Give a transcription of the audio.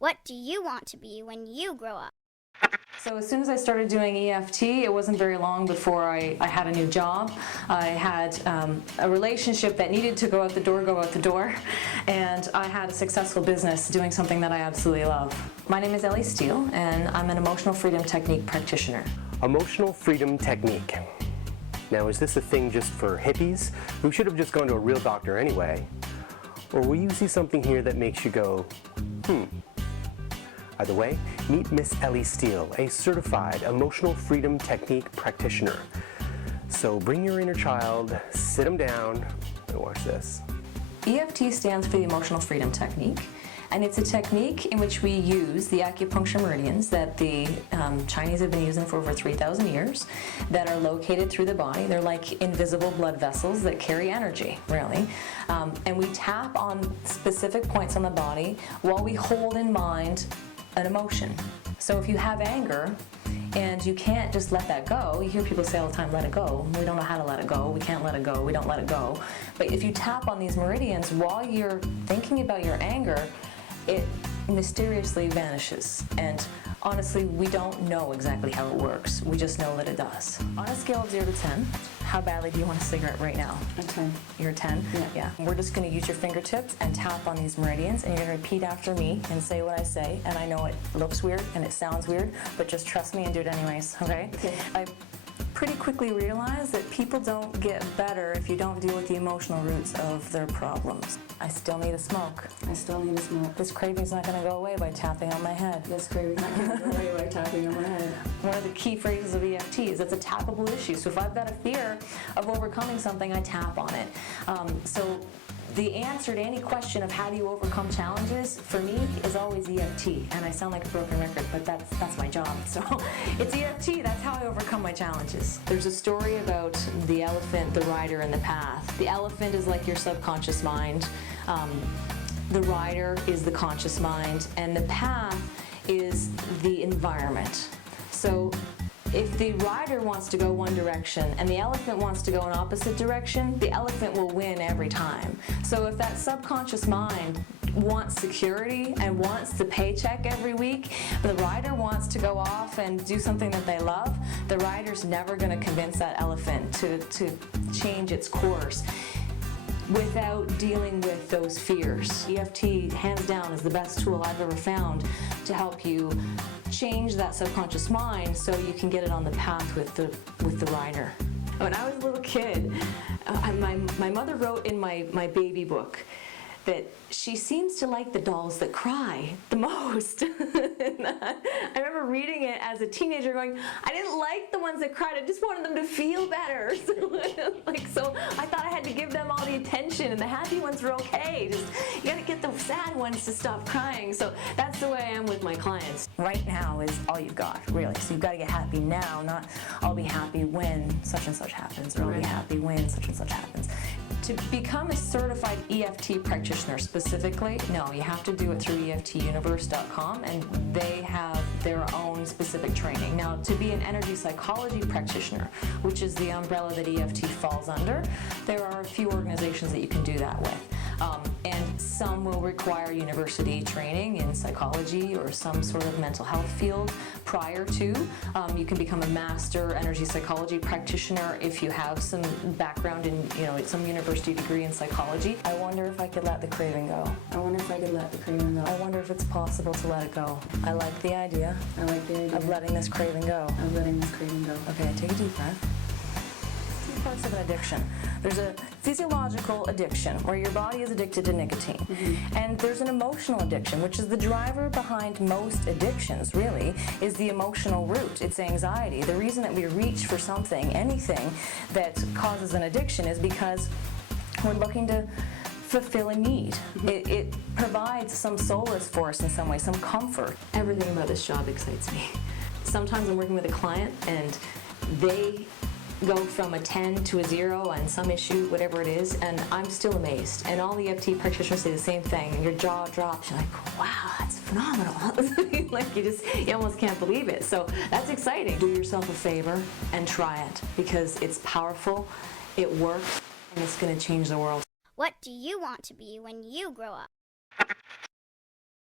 What do you want to be when you grow up? So as soon as I started doing EFT, it wasn't very long before I had a new job. I had a relationship that needed to go out the door, and I had a successful business doing something that I absolutely love. My name is Ellie Steele, and I'm an emotional freedom technique practitioner. Emotional freedom technique. Now, is this a thing just for hippies who should have just gone to a real doctor anyway? Or will you see something here that makes you go, Either way, meet Miss Ellie Steele, a certified emotional freedom technique practitioner. So bring your inner child, sit them down, and watch this. EFT stands for the Emotional Freedom Technique, and it's a technique in which we use the acupuncture meridians that the Chinese have been using for over 3,000 years that are located through the body. They're like invisible blood vessels that carry energy, really. And we tap on specific points on the body while we hold in mind an emotion. So if you have anger and you can't just let that go, you hear people say all the time, let it go. We don't know how to let it go. We can't let it go. We don't let it go. But if you tap on these meridians while you're thinking about your anger, it mysteriously vanishes. And honestly, we don't know exactly how it works. We just know that it does. On a scale of 0 to 10, how badly do you want a cigarette right now? A 10. You're a 10? Yeah. We're just going to use your fingertips and tap on these meridians, and you're going to repeat after me and say what I say. And I know it looks weird and it sounds weird, but just trust me and do it anyways, okay? I pretty quickly realized that people don't get better if you don't deal with the emotional roots of their problems. I still need a smoke. I still need a smoke. This craving's not going to go away by tapping on my head. This craving's not going to go away by tapping on my head. One of the key phrases of EFT is it's a tappable issue. So if I've got a fear of overcoming something, I tap on it. So the answer to any question of how do you overcome challenges, for me, is always EFT. And I sound like a broken record, but that's my job. So it's EFT, that's how I overcome my challenges. There's a story about the elephant, the rider, and the path. The elephant is like your subconscious mind. The rider is the conscious mind, and the path is the environment. So if the rider wants to go one direction and the elephant wants to go an opposite direction, the elephant will win every time. So if that subconscious mind wants security and wants the paycheck every week, but the rider wants to go off and do something that they love, the rider's never going to convince that elephant to change its course without dealing with those fears. EFT, hands down, is the best tool I've ever found to help you change that subconscious mind so you can get it on the path with the rider. When I was a little kid, my mother wrote in my baby book that she seems to like the dolls that cry the most. I remember reading it as a teenager going, I didn't like the ones that cried, I just wanted them to feel better. So I thought I had to give them all the attention, and the happy ones were okay. Just, you gotta get the sad ones to stop crying. So that's the way I am with my clients. Right now is all you've got, really. So you've gotta get happy now, not I'll be happy when such and such happens, or I'll be happy when such and such happens. To become a certified EFT practitioner specifically, no, you have to do it through EFTuniverse.com, and they have their own specific training. Now, to be an energy psychology practitioner, which is the umbrella that EFT falls under, there are a few organizations that you can do that with. And some will require university training in psychology or some sort of mental health field prior to. You can become a master energy psychology practitioner if you have some background in, some university degree in psychology. I wonder if I could let the craving go. I wonder if I could let the craving go. I wonder if it's possible to let it go. I like the idea. I like the idea. Of letting this craving go. Of letting this craving go. Okay, take a deep breath. Parts of an addiction. There's a physiological addiction where your body is addicted to nicotine. And there's an emotional addiction, which is the driver behind most addictions, really, is the emotional root. It's anxiety. The reason that we reach for something, anything that causes an addiction, is because we're looking to fulfill a need. It provides some solace for us in some way, some comfort. Everything about this job excites me. Sometimes I'm working with a client and they go from a 10 to a 0 on some issue, whatever it is, and I'm still amazed. And all the EFT practitioners say the same thing, and your jaw drops. You're like, wow, that's phenomenal. You almost can't believe it. So that's exciting. Do yourself a favor and try it, because it's powerful, it works, and it's going to change the world. What do you want to be when you grow up?